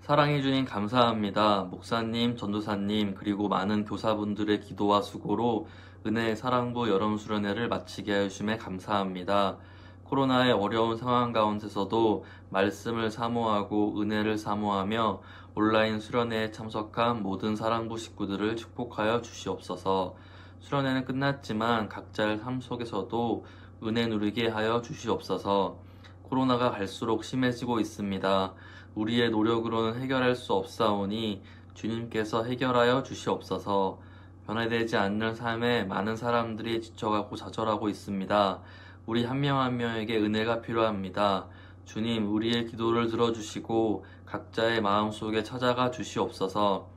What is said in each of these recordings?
사랑해 주님 감사합니다. 목사님, 전도사님, 그리고 많은 교사분들의 기도와 수고로 은혜의 사랑부 여름 수련회를 마치게 하여 주심에 감사합니다. 코로나의 어려운 상황 가운데서도 말씀을 사모하고 은혜를 사모하며 온라인 수련회에 참석한 모든 사랑부 식구들을 축복하여 주시옵소서. 수련회는 끝났지만 각자의 삶 속에서도 은혜 누리게 하여 주시옵소서. 코로나가 갈수록 심해지고 있습니다. 우리의 노력으로는 해결할 수 없사오니 주님께서 해결하여 주시옵소서. 변화되지 않는 삶에 많은 사람들이 지쳐가고 좌절하고 있습니다. 우리 한 명 한 명에게 은혜가 필요합니다. 주님, 우리의 기도를 들어주시고 각자의 마음속에 찾아가 주시옵소서.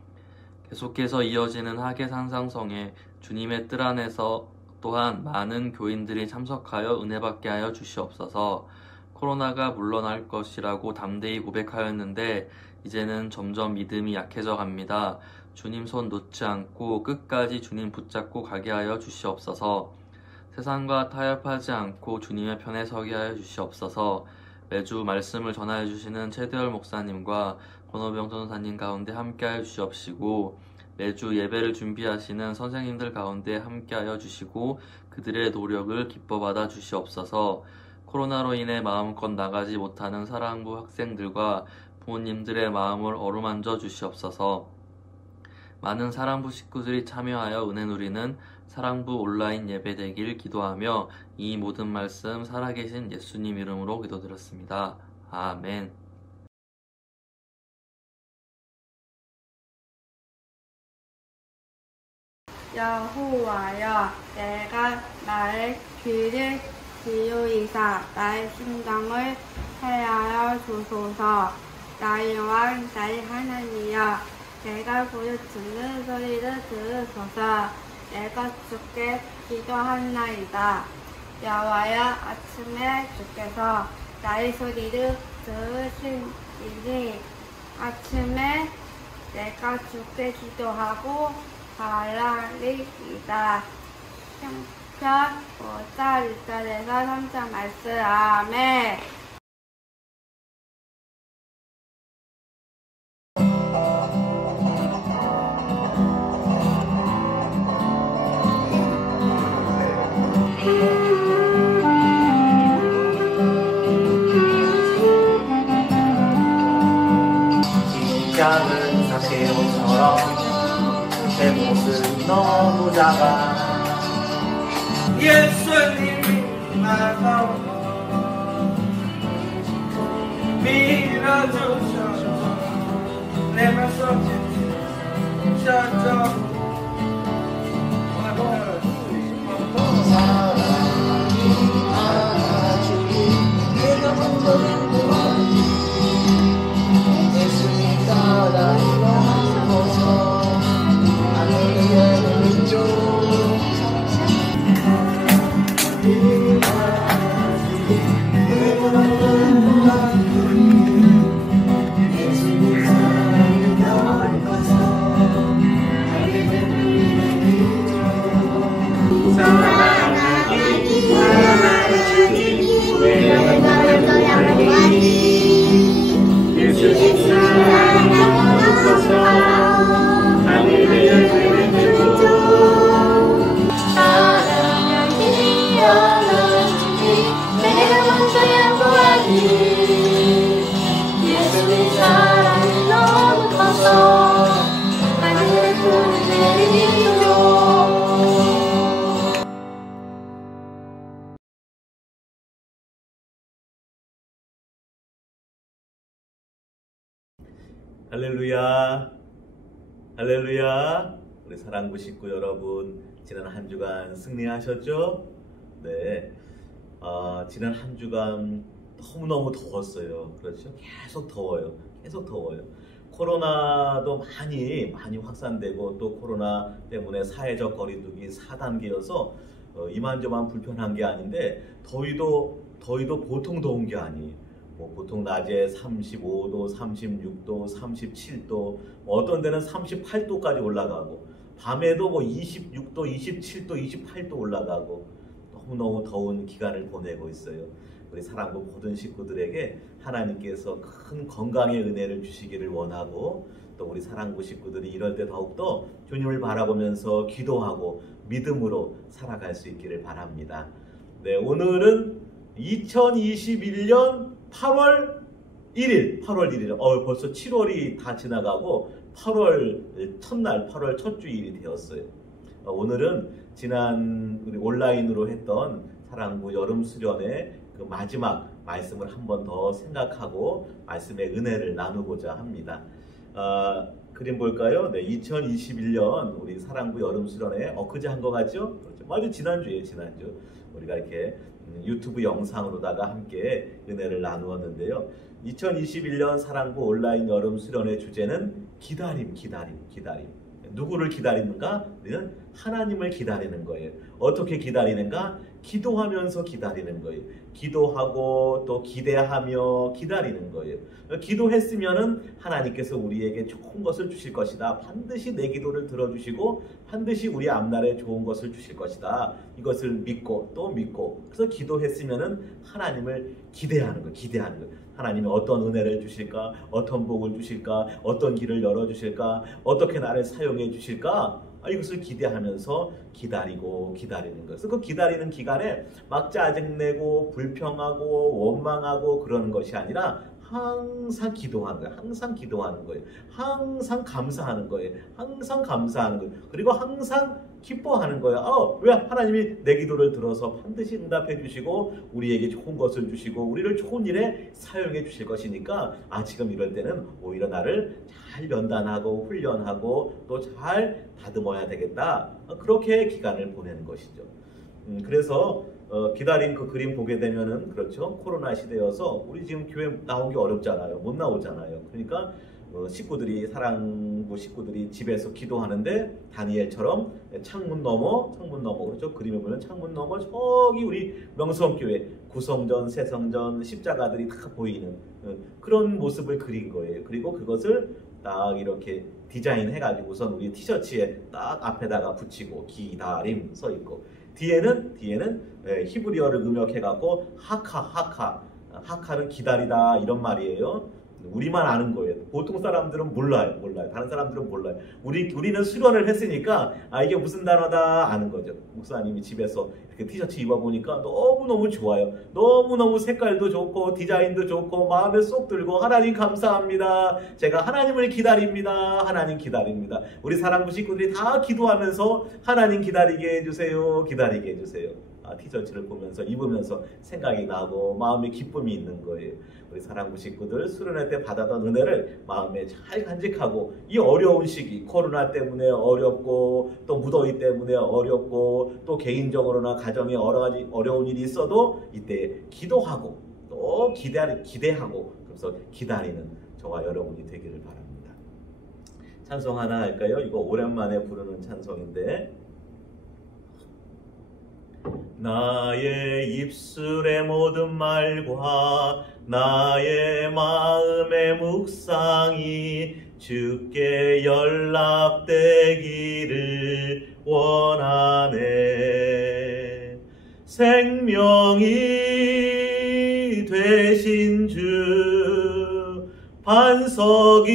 계속해서 이어지는 하계 산상성에 주님의 뜰 안에서 또한 많은 교인들이 참석하여 은혜받게 하여 주시옵소서. 코로나가 물러날 것이라고 담대히 고백하였는데 이제는 점점 믿음이 약해져 갑니다. 주님 손 놓지 않고 끝까지 주님 붙잡고 가게 하여 주시옵소서. 세상과 타협하지 않고 주님의 편에 서게 하여 주시옵소서. 매주 말씀을 전하여 주시는 최대열 목사님과 권호병 전도사님 가운데 함께 하여 주시옵시고 매주 예배를 준비하시는 선생님들 가운데 함께 하여 주시고 그들의 노력을 기뻐받아 주시옵소서. 코로나로 인해 마음껏 나가지 못하는 사랑부 학생들과 부모님들의 마음을 어루만져 주시옵소서. 많은 사랑부 식구들이 참여하여 은혜 누리는 사랑부 온라인 예배 되길 기도하며 이 모든 말씀 살아계신 예수님 이름으로 기도드렸습니다. 아멘. 여호와여, 내가 나의 귀를 기울이사 나의 심정을 헤아려 주소서. 나의 왕, 나의 하나님이여, 내가 부르짖는 소리를 들으소서. 내가 주께 기도하나이다. 여호와여, 아침에 주께서 나의 소리를 들으시니 아침에 내가 주께 기도하고 바라리이다. 형편 5절 1절에서 3절 말씀. 아멘. 작은 사케오처럼 내 모습 너무 작아. 예수님이 나가오 밀어주셔서 내 말씀 셔져. 할렐루야, 할렐루야. 우리 사랑부 식구 여러분, 지난 한 주간 승리하셨죠? 네, 지난 한 주간 너무너무 더웠어요. 그렇죠? 계속 더워요. 계속 더워요. 코로나도 많이 확산되고 또 코로나 때문에 사회적 거리두기 4단계여서 이만저만 불편한 게 아닌데 더위도 보통 더운 게 아니에요. 보통 낮에 35도, 36도, 37도, 어떤 데는 38도까지 올라가고 밤에도 26도, 27도, 28도 올라가고 너무너무 더운 기간을 보내고 있어요. 우리 사랑부 모든 식구들에게 하나님께서 큰 건강의 은혜를 주시기를 원하고 또 우리 사랑부 식구들이 이럴 때 더욱더 주님을 바라보면서 기도하고 믿음으로 살아갈 수 있기를 바랍니다. 네, 오늘은 2021년 8월 1일, 벌써 7월이 다 지나가고 8월 첫날, 8월 첫 주일이 되었어요. 오늘은 지난 우리 온라인으로 했던 사랑부 여름 수련의 그 마지막 말씀을 한 번 더 생각하고 말씀의 은혜를 나누고자 합니다. 그림 볼까요? 네, 2021년 우리 사랑부 여름 수련회 엊그제 한 거 같죠? 그렇죠. 맞아, 지난주 우리가 이렇게 유튜브 영상으로다가 함께 은혜를 나누었는데요. 2021년 사랑부 온라인 여름 수련회 주제는 기다림. 누구를 기다리는가? 우리는 하나님을 기다리는 거예요. 어떻게 기다리는가? 기도하면서 기다리는 거예요. 기도하고 또 기대하며 기다리는 거예요. 기도했으면은 하나님께서 우리에게 좋은 것을 주실 것이다. 반드시 내 기도를 들어주시고 반드시 우리 앞날에 좋은 것을 주실 것이다. 이것을 믿고 또 믿고 그래서 기도했으면은 하나님을 기대하는 거예요. 하나님이 어떤 은혜를 주실까? 어떤 복을 주실까? 어떤 길을 열어주실까? 어떻게 나를 사용해 주실까? 이것을 기대하면서 기다리는 거예요. 그래서 그 기다리는 기간에 막 짜증내고 불평하고 원망하고 그러는 것이 아니라 항상 기도하는 거예요. 항상 기도하는 거예요. 항상 감사하는 거예요. 항상 감사하는 거예요. 그리고 항상 기뻐하는 거예요. 왜? 하나님이 내 기도를 들어서 반드시 응답해 주시고 우리에게 좋은 것을 주시고 우리를 좋은 일에 사용해 주실 것이니까 지금 이럴 때는 오히려 나를 잘 연단하고 훈련하고 또 잘 다듬어야 되겠다. 그렇게 기간을 보내는 것이죠. 그래서 기다린 그 그림 보게 되면은 그렇죠. 코로나 시대여서 우리 지금 교회 나오기 어렵잖아요. 못 나오잖아요. 그러니까 식구들이 사랑부 식구들이 집에서 기도하는데 다니엘처럼 창문 너머 그렇죠. 그림에 보면 창문 너머 저기 우리 명성교회 구성전 새성전 십자가들이 다 보이는 그런 모습을 그린 거예요. 그리고 그것을 딱 이렇게 디자인해 가지고선 우리 티셔츠에 딱 앞에다가 붙이고 기다림 써 있고 뒤에는 히브리어를 음역해 갖고 하카는 기다리다 이런 말이에요. 우리만 아는 거예요. 보통 사람들은 몰라요. 다른 사람들은 몰라요. 우리는 수련을 했으니까 이게 무슨 단어다 아는 거죠. 목사님이 집에서 이렇게 티셔츠 입어보니까 너무너무 좋아요. 너무너무 색깔도 좋고 디자인도 좋고 마음에 쏙 들고 하나님 감사합니다. 제가 하나님을 기다립니다. 하나님 기다립니다. 우리 사랑부 식구들이 다 기도하면서 하나님 기다리게 해주세요. 기다리게 해주세요. 티셔츠를 보면서 입으면서 생각이 나고 마음에 기쁨이 있는 거예요. 우리 사랑부 식구들 수련회 때 받았던 은혜를 마음에 잘 간직하고 이 어려운 시기 코로나 때문에 어렵고 또 무더위 때문에 어렵고 또 개인적으로나 가정에 여러 가지 어려운 일이 있어도 이때 기도하고 또 기대하고 그래서 기다리는 저와 여러분이 되기를 바랍니다. 찬송 하나 할까요? 이거 오랜만에 부르는 찬송인데 나의 입술의 모든 말과 나의 마음의 묵상이 주께 연락되기를 원하네. 생명이 되신 주 반석이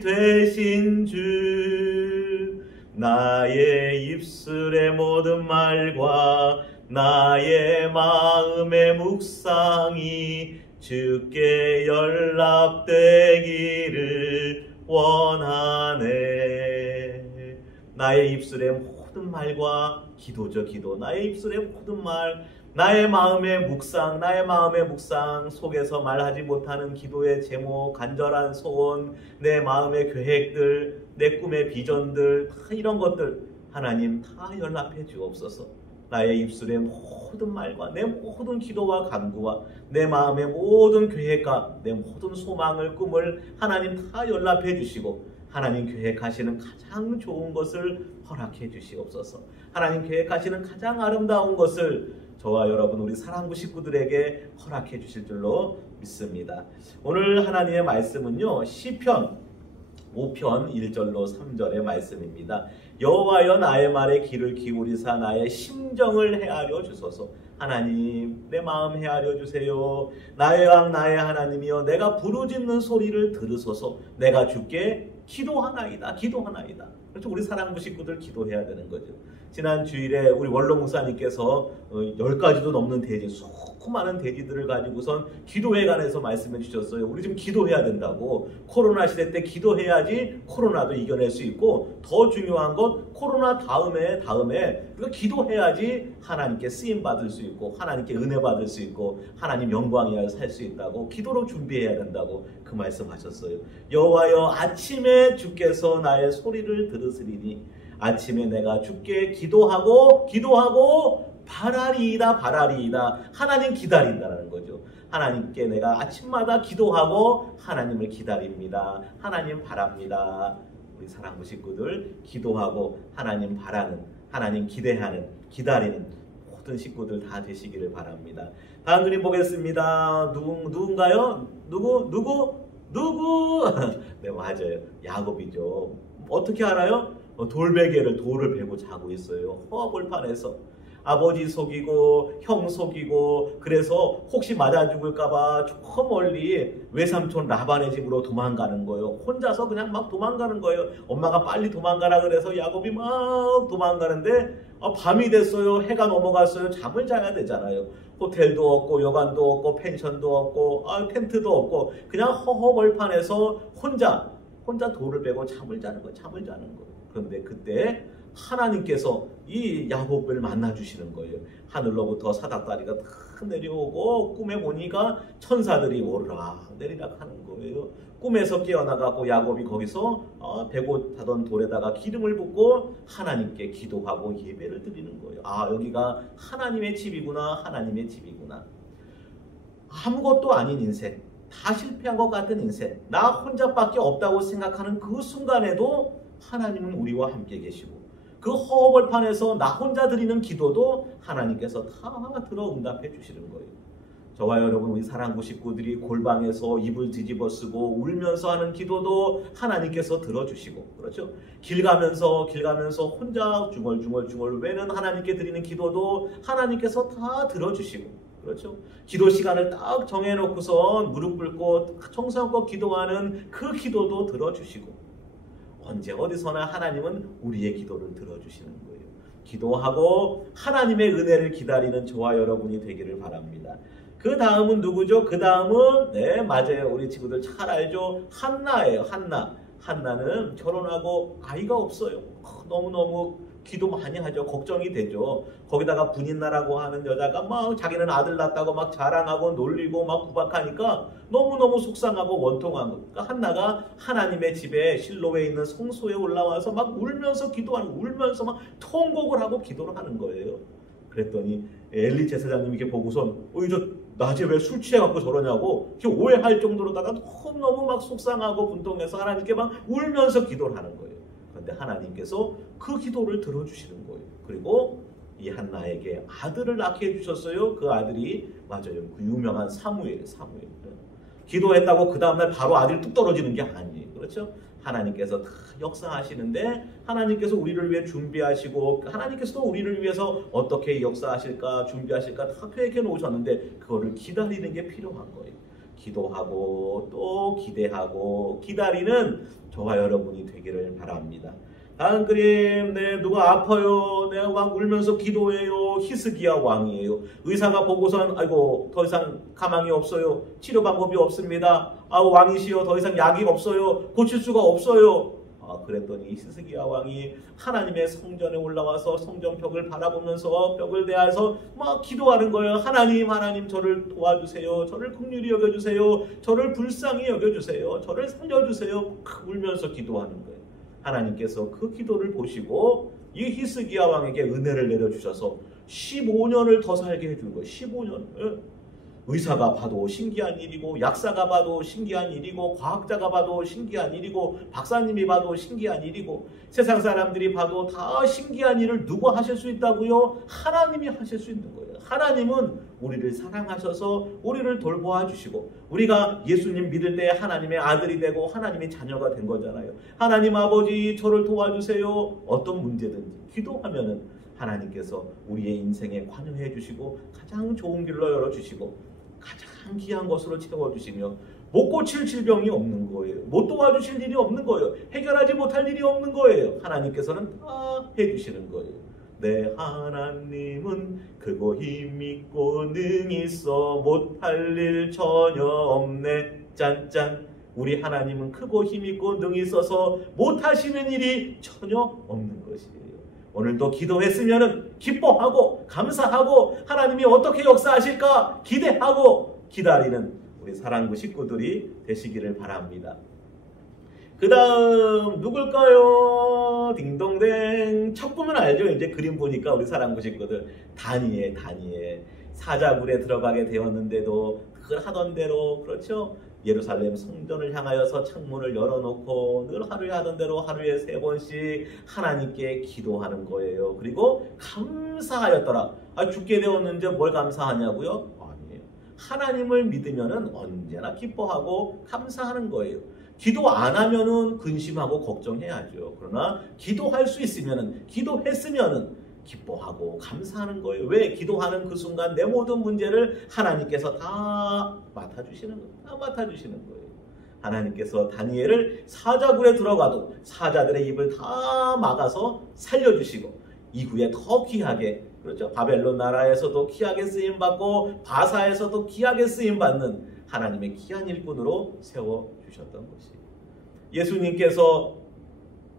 되신 주 나의 입술의 모든 말과 나의 마음의 묵상이 주께 연락되기를 원하네. 나의 입술의 모든 말과 기도죠. 기도. 나의 입술의 모든 말 나의 마음의 묵상 속에서 말하지 못하는 기도의 제목, 간절한 소원, 내 마음의 계획들, 내 꿈의 비전들, 다 이런 것들 하나님 다 연락해 주옵소서. 나의 입술의 모든 말과 내 모든 기도와 간구와 내 마음의 모든 계획과 내 모든 소망을, 꿈을 하나님 다 연락해 주시고 하나님 계획하시는 가장 좋은 것을 허락해 주시옵소서. 하나님 계획하시는 가장 아름다운 것을 저와 여러분 우리 사랑부 식구들에게 허락해 주실 줄로 믿습니다. 오늘 하나님의 말씀은요. 시편 5편 1절로 3절의 말씀입니다. 여호와여 나의 말에 귀를 기울이사 나의 심정을 헤아려 주소서. 하나님 내 마음 헤아려 주세요. 나의 왕 나의 하나님이여 내가 부르짖는 소리를 들으소서. 내가 주께 기도하나이다. 그렇죠. 우리 사랑부 식구들 기도해야 되는 거죠. 지난 주일에 우리 원로 목사님께서 10가지도 넘는 돼지, 수많은 돼지들을 가지고선 기도에 관해서 말씀해 주셨어요. 우리 지금 기도해야 된다고. 코로나 시대 때 기도해야지 코로나도 이겨낼 수 있고 더 중요한 것 코로나 다음에 우리가 기도해야지 하나님께 쓰임 받을 수 있고 하나님께 은혜 받을 수 있고 하나님 영광이야 살 수 있다고 기도로 준비해야 된다고 그 말씀하셨어요. 여호와여 아침에 주께서 나의 소리를 들으시리니 아침에 내가 주께 기도하고 바라리이다. 하나님 기다린다는 거죠. 하나님께 내가 아침마다 기도하고 하나님을 기다립니다. 하나님 바랍니다. 우리 사랑부 식구들 기도하고 하나님 바라는, 하나님 기대하는, 기다리는 모든 식구들 다 되시기를 바랍니다. 다음 그림 보겠습니다. 누군가요? 누구? 네, 맞아요. 야곱이죠. 어떻게 알아요? 돌을 베고 자고 있어요. 허벌판에서. 아버지 속이고 형 속이고 그래서 혹시 맞아 죽을까봐 저 멀리 외삼촌 라반의 집으로 도망가는 거예요. 혼자서 그냥 막 도망가는 거예요. 엄마가 빨리 도망가라 그래서 야곱이 막 도망가는데 밤이 됐어요. 해가 넘어갔어요. 잠을 자야 되잖아요. 호텔도 없고 여관도 없고 펜션도 없고 텐트도 없고 그냥 허허벌판에서 혼자 돌을 베고 잠을 자는 거예요. 그런데 그때 하나님께서 이 야곱을 만나 주시는 거예요. 하늘로부터 사닥다리가 탁 내려오고 꿈에 보니까 천사들이 오르락 내리락 하는 거예요. 꿈에서 깨어나가고 야곱이 거기서 베고 하던 돌에다가 기름을 붓고 하나님께 기도하고 예배를 드리는 거예요. 여기가 하나님의 집이구나. 아무것도 아닌 인생, 다 실패한 것 같은 인생, 나 혼자밖에 없다고 생각하는 그 순간에도 하나님은 우리와 함께 계시고 그 허허벌판에서 나 혼자 드리는 기도도 하나님께서 다 들어 응답해 주시는 거예요. 저와 여러분, 우리 사랑구 식구들이 골방에서 이불 뒤집어 쓰고 울면서 하는 기도도 하나님께서 들어주시고, 그렇죠? 길 가면서 혼자 중얼중얼 외는 하나님께 드리는 기도도 하나님께서 다 들어주시고, 그렇죠? 기도 시간을 딱 정해놓고서 무릎 꿇고 정성껏 기도하는 그 기도도 들어주시고, 언제 어디서나 하나님은 우리의 기도를 들어주시는 거예요. 기도하고 하나님의 은혜를 기다리는 저와 여러분이 되기를 바랍니다. 그 다음은 누구죠? 그 다음은 맞아요. 우리 친구들 잘 알죠? 한나예요. 한나는 결혼하고 아이가 없어요. 너무너무 기도 많이 하죠. 걱정이 되죠. 거기다가 분인나라고 하는 여자가 막 자기는 아들 낳았다고 막 자랑하고 놀리고 막 구박하니까 너무너무 속상하고 원통한 거. 그러니까 한나가 하나님의 집에 실로에 있는 성소에 올라와서 막 울면서 울면서 막 통곡을 하고 기도를 하는 거예요. 그랬더니 엘리 제사장님이 이렇게 보고선 저 낮에 왜 술 취해갖고 저러냐고 이렇게 오해할 정도로다가 너무너무 막 속상하고 분통해서 하나님께 막 울면서 기도를 하는 거예요. 그런데 하나님께서 그 기도를 들어주시는 거예요. 그리고 이 한나에게 아들을 낳게 해주셨어요. 그 아들이 맞아요. 그 유명한 사무엘. 기도했다고 그 다음날 바로 아들이 뚝 떨어지는 게 아니에요. 그렇죠? 하나님께서 다 역사하시는데 하나님께서 우리를 위해 준비하시고 하나님께서도 우리를 위해서 어떻게 역사하실까 준비하실까 다 계획해 놓으셨는데 그거를 기다리는 게 필요한 거예요. 기도하고 또 기대하고 기다리는 저와 여러분이 되기를 바랍니다. 다음 그림, 누가 아파요. 내가 막 울면서 기도해요. 히스기야 왕이에요. 의사가 보고선 아이고 더 이상 가망이 없어요. 치료 방법이 없습니다. 왕이시여 더 이상 약이 없어요. 고칠 수가 없어요. 그랬더니 히스기야 왕이 하나님의 성전에 올라와서 성전 벽을 바라보면서 벽을 대하여서 막 기도하는 거예요. 하나님 저를 도와주세요. 저를 긍휼히 여겨주세요. 저를 불쌍히 여겨주세요. 저를 살려주세요. 울면서 기도하는 거예요. 하나님께서 그 기도를 보시고 이 히스기야 왕에게 은혜를 내려주셔서 15년을 더 살게 해준 거예요. 15년. 의사가 봐도 신기한 일이고 약사가 봐도 신기한 일이고 과학자가 봐도 신기한 일이고 박사님이 봐도 신기한 일이고 세상 사람들이 봐도 다 신기한 일을 누가 하실 수 있다고요? 하나님이 하실 수 있는 거예요. 하나님은 우리를 사랑하셔서 우리를 돌보아 주시고 우리가 예수님 믿을 때 하나님의 아들이 되고 하나님의 자녀가 된 거잖아요. 하나님 아버지 저를 도와주세요. 어떤 문제든지 기도하면은 하나님께서 우리의 인생에 관여해 주시고 가장 좋은 길로 열어주시고 가장 귀한 것으로 채워주시며 못 고칠 질병이 없는 거예요. 못 도와주실 일이 없는 거예요. 해결하지 못할 일이 없는 거예요. 하나님께서는 다 해주시는 거예요. 내 하나님은 크고 힘있고 능히 있어 못할 일 전혀 없네. 짠짠. 우리 하나님은 크고 힘있고 능히 있어서 못하시는 일이 전혀 없는 것이에요. 오늘도 기도했으면 기뻐하고 감사하고 하나님이 어떻게 역사하실까 기대하고 기다리는 우리 사랑구 식구들이 되시기를 바랍니다. 그 다음 누굴까요? 딩동댕. 첫 보면 알죠? 이제 그림 보니까 우리 사랑구 식구들 다니엘 사자굴에 들어가게 되었는데도 그걸 하던 대로 그렇죠? 예루살렘 성전을 향하여서 창문을 열어놓고 늘 하루에 하던 대로 하루에 3번씩 하나님께 기도하는 거예요. 그리고 감사하였더라. 죽게 되었는데 뭘 감사하냐고요? 아니에요. 하나님을 믿으면은 언제나 기뻐하고 감사하는 거예요. 기도 안 하면은 근심하고 걱정해야죠. 그러나 기도할 수 있으면은 기도했으면은 기뻐하고 감사하는 거예요. 왜? 기도하는 그 순간 내 모든 문제를 하나님께서 다 맡아주시는 거예요. 하나님께서 다니엘을 사자굴에 들어가도 사자들의 입을 다 막아서 살려주시고 이후에 더 귀하게 그렇죠? 바벨론 나라에서도 귀하게 쓰임 받고 바사에서도 귀하게 쓰임 받는 하나님의 귀한 일꾼으로 세워 주셨던 것이에요. 예수님께서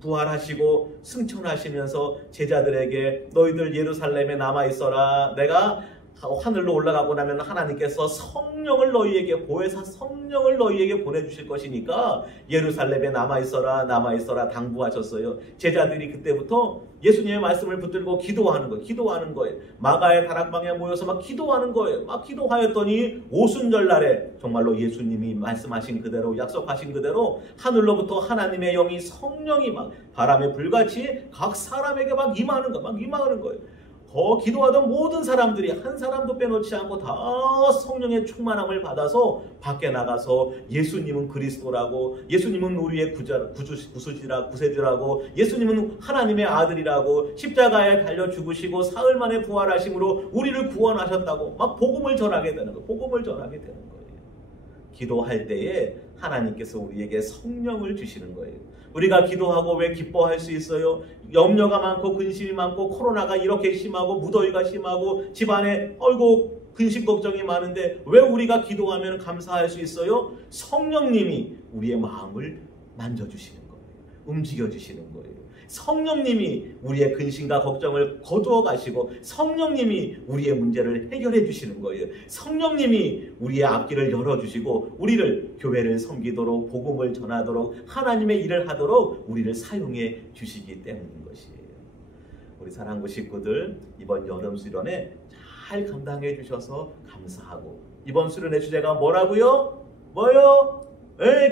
부활하시고 승천하시면서 제자들에게 너희들 예루살렘에 남아 있어라. 내가 하늘로 올라가고 나면 하나님께서 성령을 너희에게 보혜사 성령을 너희에게 보내주실 것이니까 예루살렘에 남아있어라 당부하셨어요. 제자들이 그때부터 예수님의 말씀을 붙들고 기도하는 거예요. 마가의 다락방에 모여서 막 기도하는 거예요. 막 기도하였더니 오순절날에 정말로 예수님이 말씀하신 그대로 약속하신 그대로 하늘로부터 하나님의 영이 성령이 막 바람에 불같이 각 사람에게 막 임하는 거예요. 기도하던 모든 사람들이 한 사람도 빼놓지 않고 다 성령의 충만함을 받아서 밖에 나가서 예수님은 그리스도라고, 예수님은 우리의 구세주라고, 예수님은 하나님의 아들이라고, 십자가에 달려 죽으시고 사흘 만에 부활하심으로 우리를 구원하셨다고 막 복음을 전하게 되는 거예요. 기도할 때에 하나님께서 우리에게 성령을 주시는 거예요. 우리가 기도하고 왜 기뻐할 수 있어요? 염려가 많고 근심이 많고 코로나가 이렇게 심하고 무더위가 심하고 집안에 근심 걱정이 많은데 왜 우리가 기도하면 감사할 수 있어요? 성령님이 우리의 마음을 만져주시는 거예요. 움직여주시는 거예요. 성령님이 우리의 근심과 걱정을 거두어 가시고 성령님이 우리의 문제를 해결해 주시는 거예요. 성령님이 우리의 앞길을 열어주시고 우리를 교회를 섬기도록 복음을 전하도록 하나님의 일을 하도록 우리를 사용해 주시기 때문인 것이에요. 우리 사랑부 식구들 이번 여름 수련회 잘 감당해 주셔서 감사하고 이번 수련회 주제가 뭐라고요? 뭐요?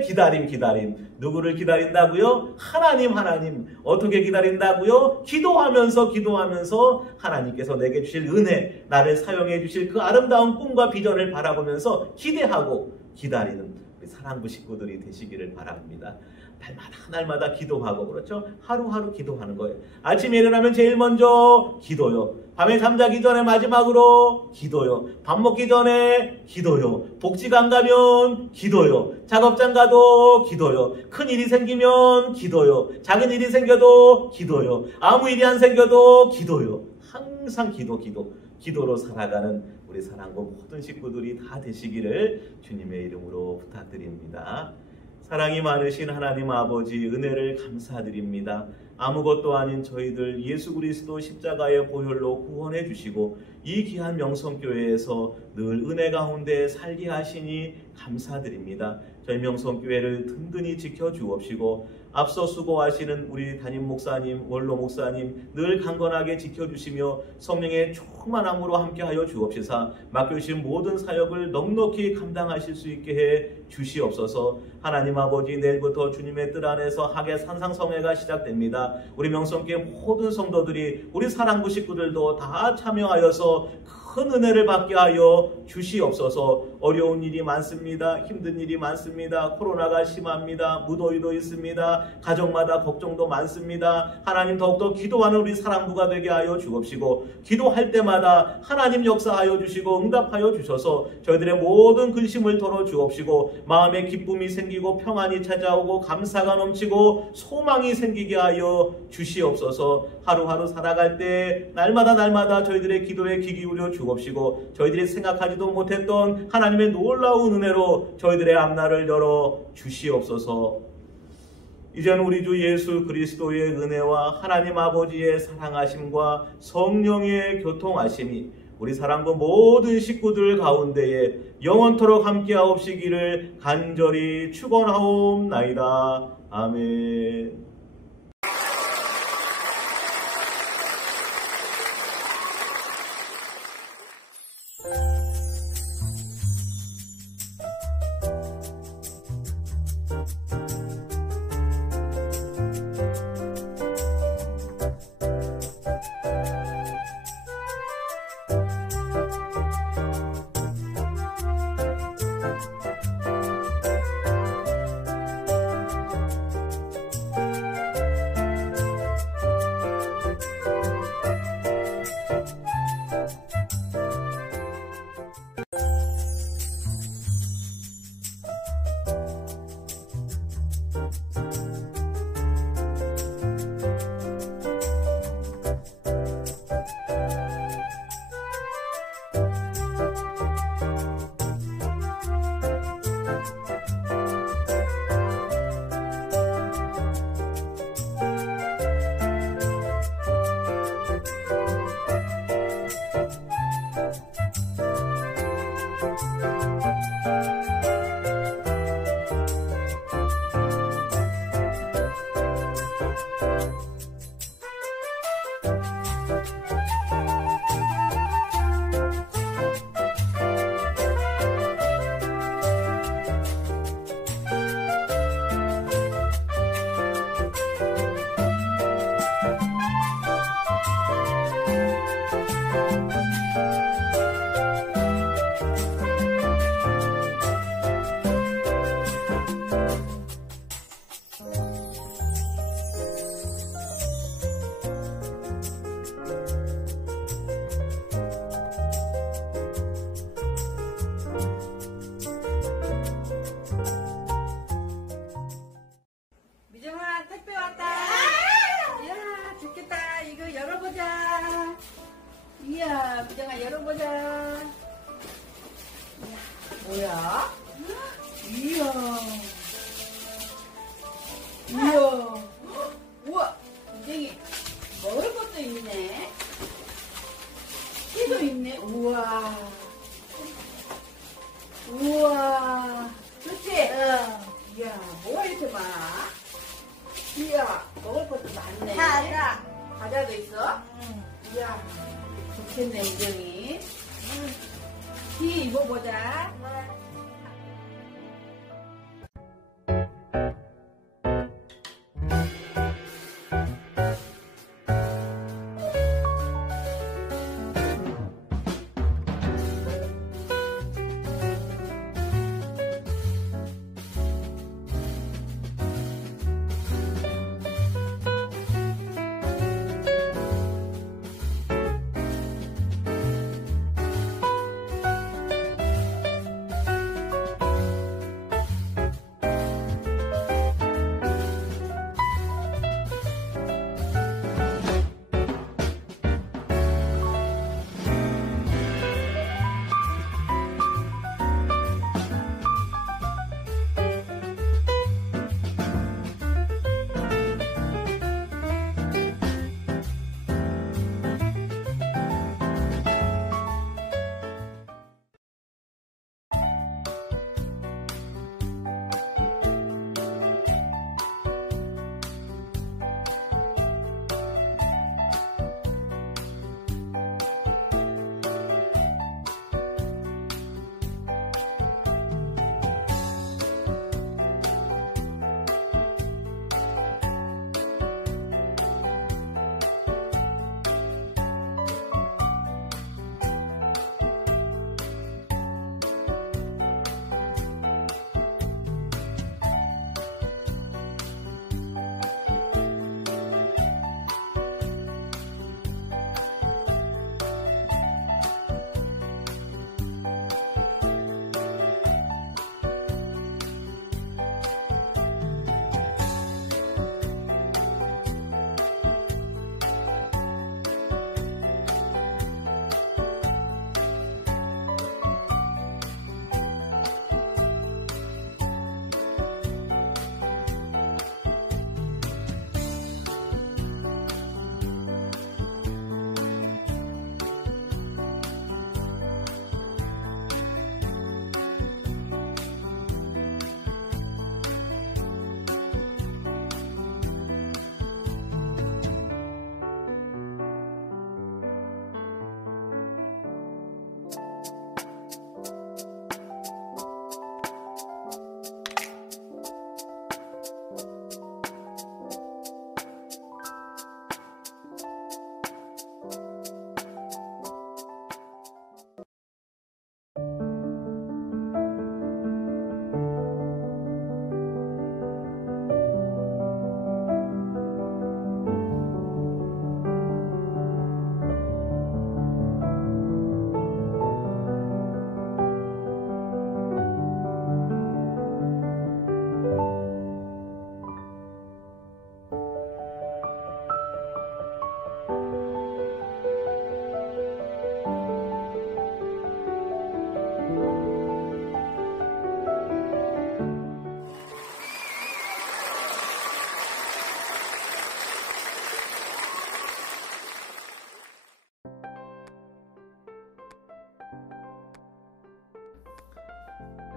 기다림. 누구를 기다린다고요? 하나님. 어떻게 기다린다고요? 기도하면서 하나님께서 내게 주실 은혜, 나를 사용해 주실 그 아름다운 꿈과 비전을 바라보면서 기대하고 기다리는 우리 사랑부 식구들이 되시기를 바랍니다. 날마다 기도하고, 그렇죠? 하루하루 기도하는 거예요. 아침에 일어나면 제일 먼저 기도요. 밤에 잠자기 전에 마지막으로 기도요. 밥 먹기 전에 기도요. 복지관 가면 기도요. 작업장 가도 기도요. 큰 일이 생기면 기도요. 작은 일이 생겨도 기도요. 아무 일이 안 생겨도 기도요. 항상 기도로 살아가는 우리 사랑부 모든 식구들이 다 되시기를 주님의 이름으로 부탁드립니다. 사랑이 많으신 하나님 아버지, 은혜를 감사드립니다. 아무것도 아닌 저희들 예수 그리스도 십자가의 보혈로 구원해 주시고 이 귀한 명성교회에서 늘 은혜 가운데 살게 하시니 감사드립니다. 저희 명성교회를 든든히 지켜주옵시고 앞서 수고하시는 우리 담임 목사님, 원로 목사님 늘 강건하게 지켜주시며 성령의 충만함으로 함께하여 주옵시사 맡겨주신 모든 사역을 넉넉히 감당하실 수 있게 해 주시옵소서. 하나님 아버지, 내일부터 주님의 뜻 안에서 학예 산상성회가 시작됩니다. 우리 명성교회 모든 성도들이 우리 사랑부 식구들도 다 참여하여서 큰 은혜를 받게 하여 주시옵소서. 어려운 일이 많습니다. 힘든 일이 많습니다. 코로나가 심합니다. 무더위도 있습니다. 가정마다 걱정도 많습니다. 하나님 더욱더 기도하는 우리 사랑부가 되게 하여 주옵시고 기도할 때마다 하나님 역사하여 주시고 응답하여 주셔서 저희들의 모든 근심을 덜어 주옵시고 마음에 기쁨이 생기고 평안이 찾아오고 감사가 넘치고 소망이 생기게 하여 주시옵소서. 하루하루 살아갈 때 날마다 저희들의 기도에 귀 기울여 주옵시고 저희들이 생각하지도 못했던 하나님의 놀라운 은혜로 저희들의 앞날을 열어 주시옵소서. 이제는 우리 주 예수 그리스도의 은혜와 하나님 아버지의 사랑하심과 성령의 교통하심이 우리 사랑부 모든 식구들 가운데에 영원토록 함께하옵시기를 간절히 축원하옵나이다. 아멘. 이야, 미정아 열어보자. 뭐야? 이야. 이야. 우와, 미정이 먹을 것도 있네. 티도 있네. 우와. 우와. 그렇지? 이야, 뭐가 이렇게 많아? 이야, 먹을 것도 많네. 과자도 있어? 이야, 좋겠네, 인정이. 티 입어보자.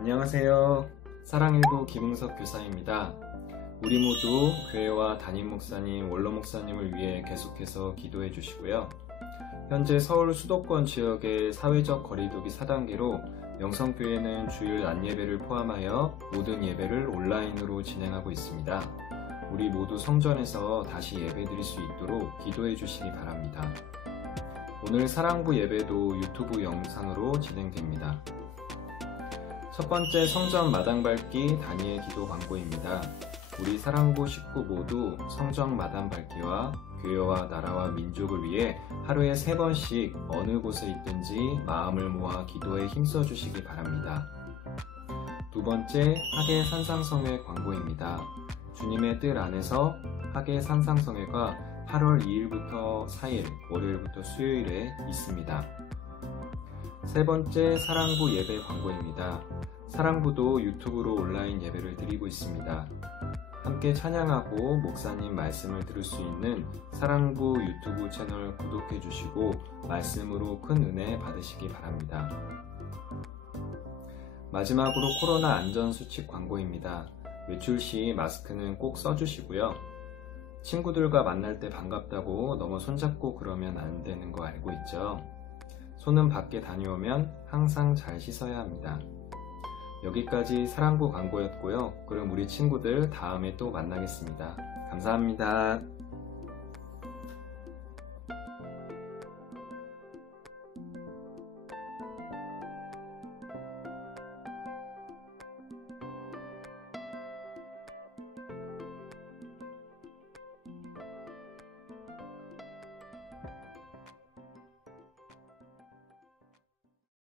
안녕하세요. 사랑일구 김응석 교사입니다. 우리 모두 교회와 담임 목사님, 원로 목사님을 위해 계속해서 기도해 주시고요. 현재 서울 수도권 지역의 사회적 거리두기 4단계로 명성교회는 주일 낮 예배를 포함하여 모든 예배를 온라인으로 진행하고 있습니다. 우리 모두 성전에서 다시 예배드릴 수 있도록 기도해 주시기 바랍니다. 오늘 사랑부 예배도 유튜브 영상으로 진행됩니다. 첫 번째 성전 마당 밟기 다니엘 기도 광고입니다. 우리 사랑부 식구 모두 성전 마당 밟기와 교회와 나라와 민족을 위해 하루에 3번씩 어느 곳에 있든지 마음을 모아 기도에 힘써 주시기 바랍니다. 두 번째 하계 산상성회 광고입니다. 주님의 뜻 안에서 하계 산상성회가 8월 2일부터 4일, 월요일부터 수요일에 있습니다. 세 번째, 사랑부 예배 광고입니다. 사랑부도 유튜브로 온라인 예배를 드리고 있습니다. 함께 찬양하고 목사님 말씀을 들을 수 있는 사랑부 유튜브 채널 구독해 주시고 말씀으로 큰 은혜 받으시기 바랍니다. 마지막으로 코로나 안전수칙 광고입니다. 외출 시 마스크는 꼭 써주시고요. 친구들과 만날 때 반갑다고 너무 손잡고 그러면 안 되는 거 알고 있죠? 손은 밖에 다녀오면 항상 잘 씻어야 합니다. 여기까지 사랑부 광고였고요. 그럼 우리 친구들 다음에 또 만나겠습니다. 감사합니다.